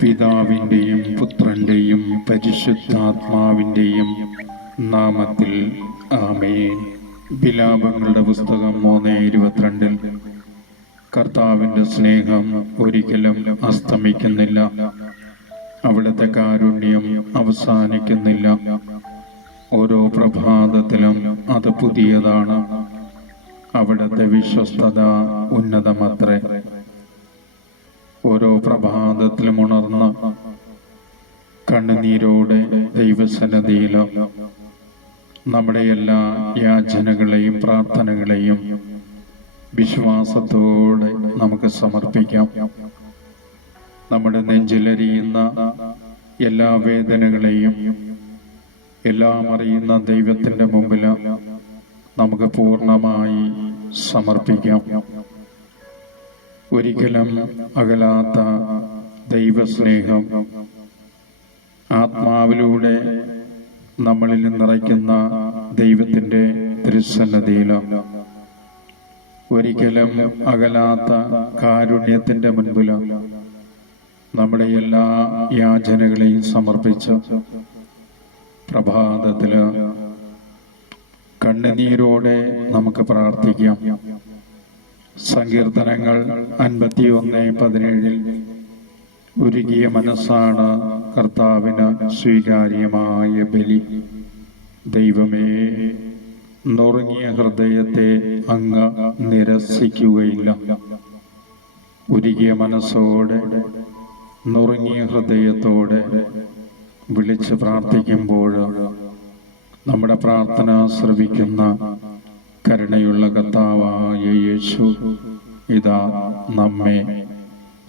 പിതാവിൻ്റെയും പുത്രൻ്റെയും പരിശുദ്ധാത്മാവിൻ്റെയും നാമത്തിൽ ആമേൻ. വിലാപങ്ങളുടെ പുസ്തകം 3:22. കർത്താവിൻ്റെ സ്നേഹം ഒരിക്കലും അസ്തമിക്കുന്നില്ല, അവിടുത്തെ കാരുണ്യം അവസാനിക്കുന്നില്ല. ഓരോ പ്രഭാതത്തിലും അത് പുതിയതാണ്. അവിടുത്തെ വിശ്വസ്തത ഉന്നതമത്രേ. ഓരോ പ്രഭാതത്തിലും ഉണർന്ന കണ്ണുനീരോടെ ദൈവസന്നിധിയിൽ നമ്മുടെ എല്ലാ യാചനകളെയും പ്രാർത്ഥനകളെയും വിശ്വാസത്തോടെ നമുക്ക് സമർപ്പിക്കാം. നമ്മുടെ നെഞ്ചിലരിയുന്ന എല്ലാ വേദനകളെയും എല്ലാം അറിയുന്ന ദൈവത്തിൻ്റെ മുമ്പിൽ നമുക്ക് പൂർണ്ണമായി സമർപ്പിക്കാം. ഒരിക്കലും അകലാത്ത ദൈവസ്നേഹം ആത്മാവിലൂടെ നമ്മളിൽ നിറയ്ക്കുന്ന ദൈവത്തിൻ്റെ തിരുസന്നിധിയിൽ ഒരിക്കലും അകലാത്ത കാരുണ്യത്തിൻ്റെ മുൻപിൽ നമ്മുടെ എല്ലാ യാചനകളെയും സമർപ്പിച്ച് പ്രഭാതത്തിൽ കണ്ണുനീരോടെ നമുക്ക് പ്രാർത്ഥിക്കാം. സങ്കീർത്തനങ്ങൾ 51:17 ഉരുകിയ മനസ്സാണ് കർത്താവിന് സ്വീകാര്യമായ ബലി. ദൈവമേ, നുറുങ്ങിയ ഹൃദയത്തെ അങ്ങ് നിരസിക്കുകയില്ല. ഉരുകിയ മനസ്സോടെ നുറുങ്ങിയ ഹൃദയത്തോടെ വിളിച്ച് പ്രാർത്ഥിക്കുമ്പോൾ നമ്മുടെ പ്രാർത്ഥന ശ്രവിക്കുന്ന കരുണയുള്ള കർത്താവായ യേശു ഇതാ നമ്മെ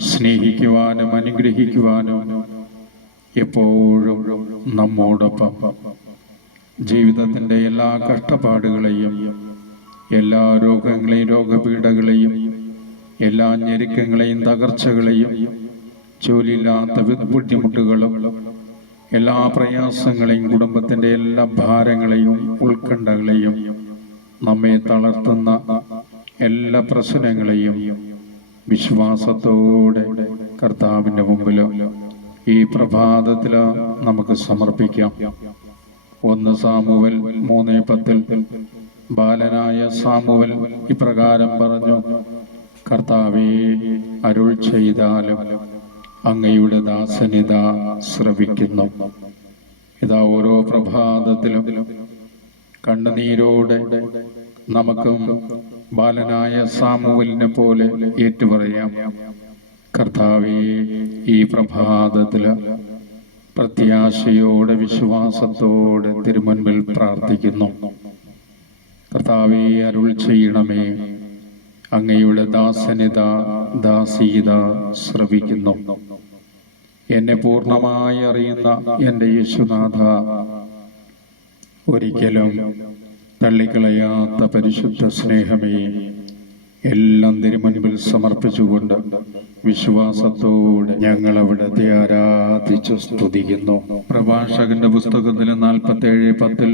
സ്നേഹിക്കുവാനും അനുഗ്രഹിക്കുവാനും എപ്പോഴും നമ്മോടൊപ്പം. ജീവിതത്തിൻ്റെ എല്ലാ കഷ്ടപ്പാടുകളെയും, എല്ലാ രോഗങ്ങളെയും രോഗപീഠകളെയും, എല്ലാ ഞെരുക്കങ്ങളെയും തകർച്ചകളെയും, ജോലിയില്ലാത്ത ബുദ്ധിമുട്ടുകളും എല്ലാ പ്രയാസങ്ങളെയും, കുടുംബത്തിൻ്റെ എല്ലാ ഭാരങ്ങളെയും ഉത്കണ്ഠകളെയും, നമ്മെ തളർത്തുന്ന എല്ലാ പ്രശ്നങ്ങളെയും വിശ്വാസത്തോടെ കർത്താവിൻ്റെ മുമ്പിൽ ഈ പ്രഭാതത്തിൽ നമുക്ക് സമർപ്പിക്കാം. 1 സാമുവേൽ 3:10 ബാലനായ സാമുവേൽ ഇപ്രകാരം പറഞ്ഞു: കർത്താവേ, അരുൾ ചെയ്താലും അങ്ങയുടെ ദാസനിതാ ശ്രവിക്കുന്നു. ഇതാ ഓരോ പ്രഭാതത്തിലും കണ്ണുനീരോടെ നമുക്കും ബാലനായ സാമുവേലിനെ പോലെ ഏറ്റുപറയാം: കർത്താവേ, ഈ പ്രഭാതത്തിൽ പ്രത്യാശയോടെ വിശ്വാസത്തോടെ തിരുമുൻപിൽ പ്രാർത്ഥിക്കുന്നു. കർത്താവേ, അരുൾ ചെയ്യണമേ, അങ്ങയുടെ ദാസനിത ദാസീത ശ്രവിക്കുന്നു. എന്നെ പൂർണ്ണമായി അറിയുന്ന എൻ്റെ യേശുനാഥ, ഒരിക്കലും തള്ളിക്കളയാത്ത പരിശുദ്ധ സ്നേഹമേ, എല്ലാം തിരുമുൻപിൽ സമർപ്പിച്ചുകൊണ്ട് വിശ്വാസത്തോടെ ഞങ്ങൾ അവിടുത്തെ ആരാധിച്ചു സ്തുതിക്കുന്നു. പ്രഭാഷകന്റെ പുസ്തകത്തിൽ 47:10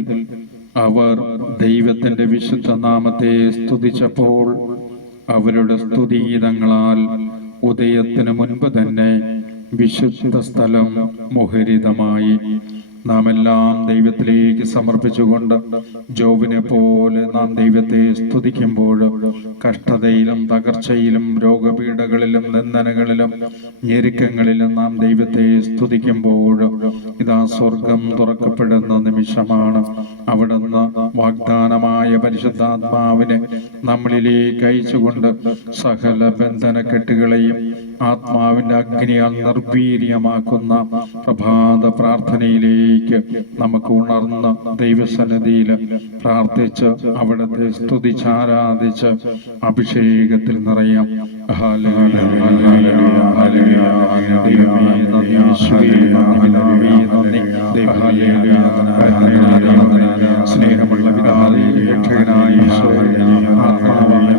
അവർ ദൈവത്തിന്റെ വിശുദ്ധ നാമത്തെ സ്തുതിച്ചപ്പോൾ അവരുടെ സ്തുതിഗീതങ്ങളാൽ ഉദയത്തിന് മുൻപ് തന്നെ വിശുദ്ധ സ്ഥലം മുഖരിതമായി. നാം എല്ലാം ദൈവത്തിലേക്ക് സമർപ്പിച്ചുകൊണ്ട് ജോബിനെ പോലെ നാം ദൈവത്തെ സ്തുതിക്കുമ്പോൾ കഷ്ടതയിലും തകർച്ചയിലും രോഗപീഠകളിലും നിന്ദനകളിലും ഞെരുക്കങ്ങളിലും നാം ദൈവത്തെ സ്തുതിക്കുമ്പോൾ ഇതാ സ്വർഗം തുറക്കപ്പെടുന്ന നിമിഷമാണ്. അവിടുന്ന് വാഗ്ദാനമായ പരിശുദ്ധാത്മാവിനെ നമ്മളിലേക്ക് അയച്ചുകൊണ്ട് സകല ബന്ധനക്കെട്ടുകളെയും ആത്മാവിന്റെ അഗ്നിയാൽ നിർവീര്യമാക്കുന്ന പ്രഭാത പ്രാർത്ഥനയിലേക്ക് നമുക്ക് ഉണർന്ന് ദൈവസന്നിധിയിൽ പ്രാർത്ഥിച്ച് അവിടുത്തെ സ്തുതിച്ചാരാധിച്ച് അഭിഷേകത്തിൽ നിറയാം. സ്നേഹമുള്ള പിതാവേ, രക്ഷകനായ ആത്മാവായ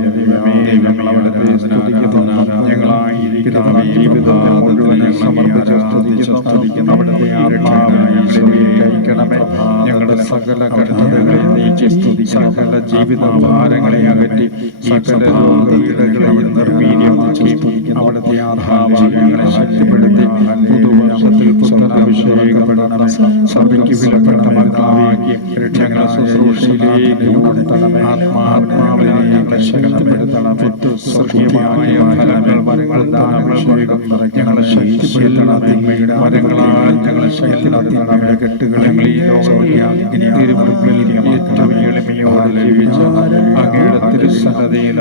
ഞങ്ങൾ അവിടുത്തെ സ്തുതിക്കുന്നു. ഞങ്ങളായിരിക്കുന്ന ജീവിതത്തിൽ മുഴുവൻ സമർപ്പിച്ച് സ്തുതിക്കുന്നു. അവിടുത്തെ ആത്മാവിനെ ഞങ്ങളിലേക്ക് അയക്കണമേ. ഞങ്ങളുടെ സകല സകല കടതകളെ നീക്കി സകല ജീവിത ഭാരങ്ങളെ അകറ്റി സകല രോഗപീഠകളെയും നിർവീര്യമാക്കി അവിടുത്തെ ആധാരങ്ങളെ ശക്തിപ്പെടുത്തി പുതുവർഷത്തിൽ പുത്തൻ അഭിഷേകപ്പെടണം. സഭയ്ക്ക് വിലപ്പെട്ട മക്കളാക്കി രക്ഷകളെ ശുശ്രൂഷയിലേക്ക് ആത്മാവിനെ ഞങ്ങളെ ശക്തിപ്പെടുത്തണം. സ്വർഗീയമായ ഫലങ്ങൾ ഞങ്ങളെ ശക്തിപ്പെടുത്തണം. തിന്മയുടെ മരങ്ങളാൽ ഞങ്ങളെ ശക്തിപ്പെടുത്തണം. കെട്ടുകളെ ഏറ്റവും എളിമയോടെ ലഭിച്ച അങ്ങയുടെ തിരുസന്നതയിൽ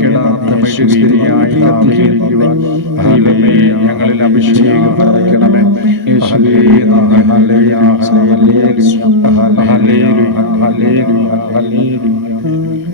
കിടാത്ത മെഴുകുതിരിയായി കത്തിയിരിക്കുവാൻ ദൈവമേ ഞങ്ങളിൽ അഭിഷേകം നിറയ്ക്കണമേ. യേശുവേ hallelujah hallelujah hallelujah hallelujah hallelujah.